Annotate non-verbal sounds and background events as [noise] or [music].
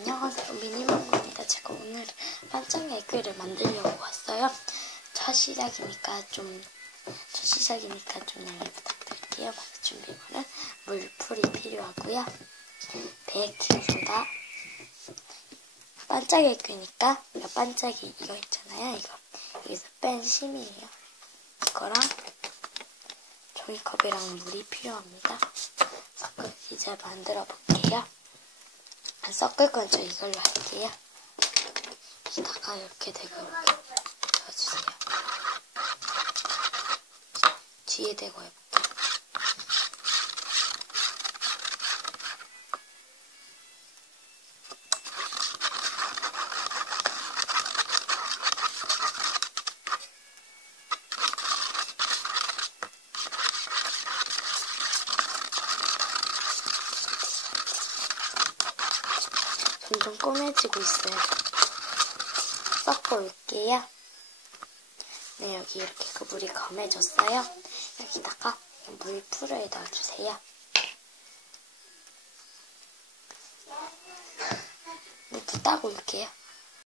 안녕하세요 미니망고입니다. 제가 오늘 반짝이 에그를 만들려고 왔어요. 첫 시작이니까 좀, 첫 시작이니까 좀 양해 부탁드릴게요. 먼저 준비물은 물풀이 필요하고요. 베이킹 소다, 반짝이 에그니까 반짝이 이거 있잖아요. 이거 여기서 뺀 심이에요. 이거랑 종이컵이랑 물이 필요합니다. 이제 만들어 볼게요. 안 섞을 건 저 이걸로 할게요. 여기다가 이렇게 대고 이렇게 넣어주세요. 뒤에 대고 해볼게요. 점점 꼬매지고 있어요. 섞어 올게요. 네, 여기 이렇게 그 물이 검해졌어요. 여기다가 물풀을 넣어주세요. [laughs] 물도 따고 올게요.